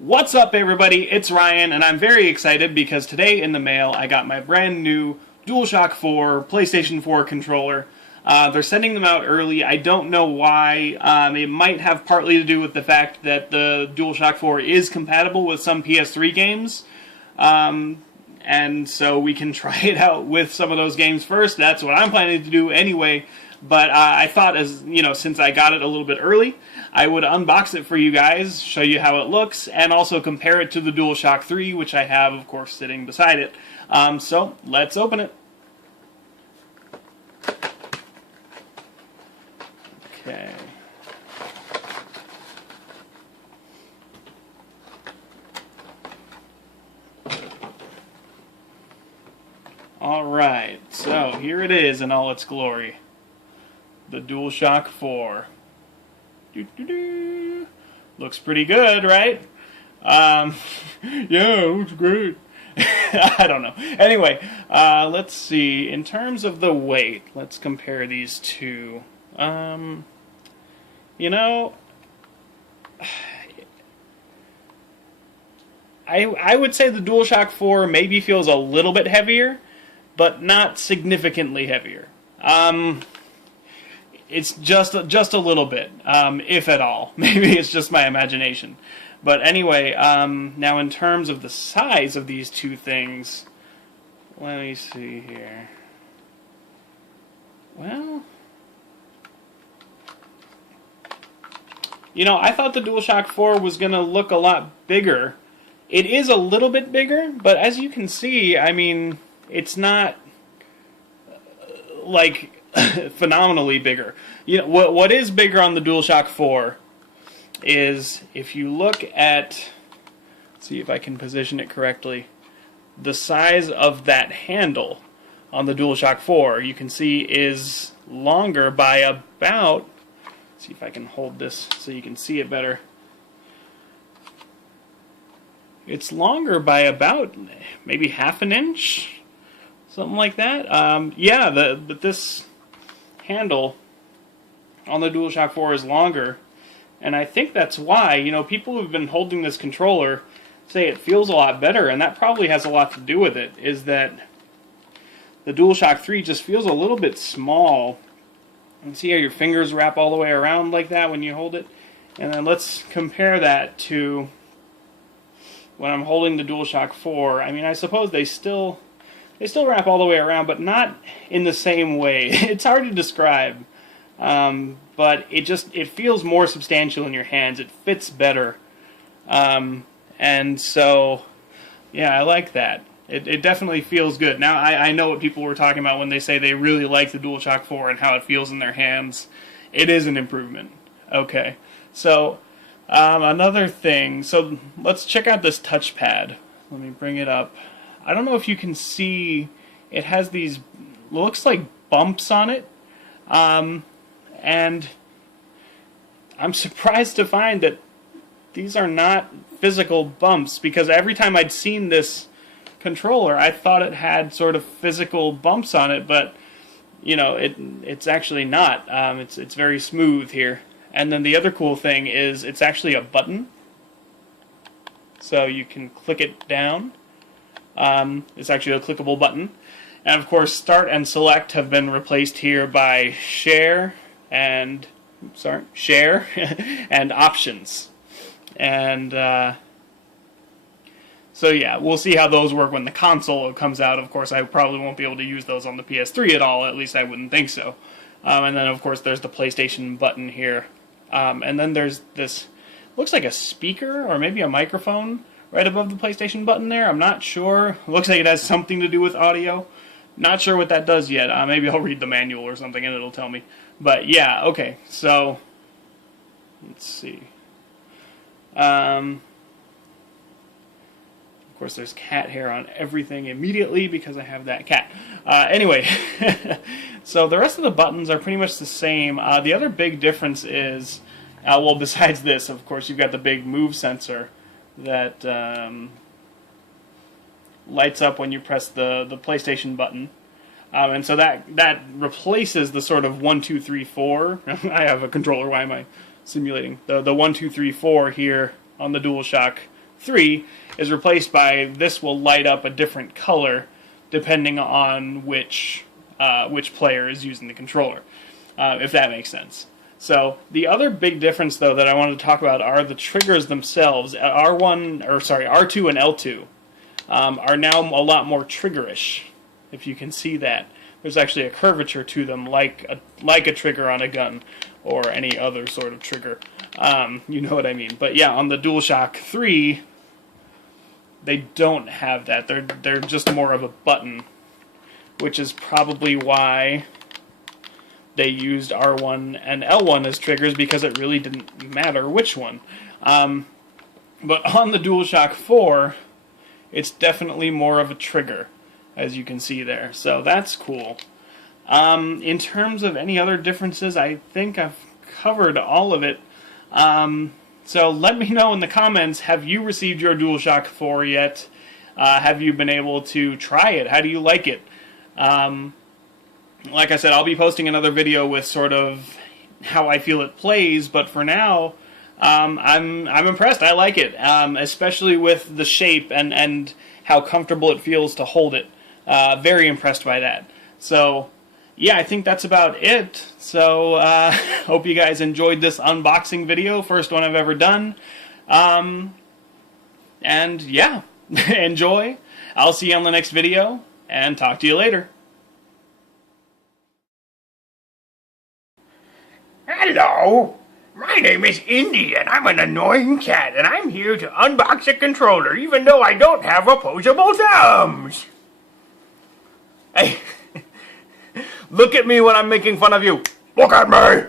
What's up, everybody? It's Ryan, and I'm very excited because today in the mail I got my brand new DualShock 4 PlayStation 4 controller. They're sending them out early. I don't know why. It might have partly to do with the fact that the DualShock 4 is compatible with some PS3 games. And so we can try it out with some of those games first. That's what I'm planning to do anyway. But I thought, since I got it a little bit early, I would unbox it for you guys, show you how it looks, and also compare it to the DualShock 3, which I have, of course, sitting beside it. So let's open it. Okay. Alright, so here it is in all its glory. The DualShock 4. Looks pretty good, right? Yeah, it looks great. I don't know. Anyway, let's see. In terms of the weight, let's compare these two. I would say the DualShock 4 maybe feels a little bit heavier, but not significantly heavier. It's just a little bit, if at all. Maybe it's just my imagination. But anyway, now in terms of the size of these two things, let me see here. Well, I thought the DualShock 4 was going to look a lot bigger. It is a little bit bigger, but as you can see, I mean, it's not like phenomenally bigger. What is bigger on the DualShock 4 is, if you look at, see if I can position it correctly, the size of that handle on the DualShock 4, you can see is longer by about, see if I can hold this so you can see it better. It's longer by about maybe half an inch, something like that. But this handle on the DualShock 4 is longer, and I think that's why, people who've been holding this controller say it feels a lot better, and that probably has a lot to do with it, is that the DualShock 3 just feels a little bit small. And see how your fingers wrap all the way around like that when you hold it? And then let's compare that to when I'm holding the DualShock 4. I mean, I suppose they still wrap all the way around, but not in the same way. It's hard to describe, but it feels more substantial in your hands. It fits better, and so yeah, I like that. It definitely feels good. Now I know what people were talking about when they say they really like the DualShock 4 and how it feels in their hands. It is an improvement. Okay, so another thing. So let's check out this touchpad. Let me bring it up. I don't know if you can see, it has these, looks like bumps on it, and I'm surprised to find that these are not physical bumps, because every time I'd seen this controller, I thought it had sort of physical bumps on it, but it's actually not. It's very smooth here. And then the other cool thing is it's actually a button, so you can click it down. It's actually a clickable button. And of course, start and select have been replaced here by share and options. And so yeah, we'll see how those work when the console comes out. Of course, I probably won't be able to use those on the PS3 at all. At least I wouldn't think so. And then of course there's the PlayStation button here. And then there's this, looks like a speaker or maybe a microphone right above the PlayStation button there. I'm not sure. Looks like it has something to do with audio. Not sure what that does yet. Maybe I'll read the manual or something and it'll tell me. But yeah, okay. So, let's see. Of course, there's cat hair on everything immediately because I have that cat. Anyway, so the rest of the buttons are pretty much the same. The other big difference is, well, besides this, of course, you've got the big move sensor that lights up when you press the PlayStation button. And so that replaces the sort of 1, 2, 3, 4. I have a controller, why am I simulating? The 1, 2, 3, 4 here on the DualShock 3 is replaced by this will light up a different color depending on which player is using the controller, if that makes sense. So the other big difference, though, that I wanted to talk about are the triggers themselves. R2 and L2 are now a lot more triggerish, if you can see that. There's actually a curvature to them, like a trigger on a gun or any other sort of trigger. You know what I mean. But yeah, on the DualShock 3, they don't have that. They're just more of a button, which is probably why they used R1 and L1 as triggers, because it really didn't matter which one. But on the DualShock 4, it's definitely more of a trigger, as you can see there. So that's cool. In terms of any other differences, I think I've covered all of it. So let me know in the comments, have you received your DualShock 4 yet? Have you been able to try it? How do you like it? Like I said, I'll be posting another video with sort of how I feel it plays, but for now, I'm impressed. I like it, especially with the shape and how comfortable it feels to hold it. Very impressed by that. So, yeah, I think that's about it. So, hope you guys enjoyed this unboxing video, first one I've ever done. And yeah, enjoy. I'll see you on the next video, and talk to you later. Hello, my name is Indy, and I'm an annoying cat, and I'm here to unbox a controller, even though I don't have opposable thumbs. Hey, look at me when I'm making fun of you. Look at me!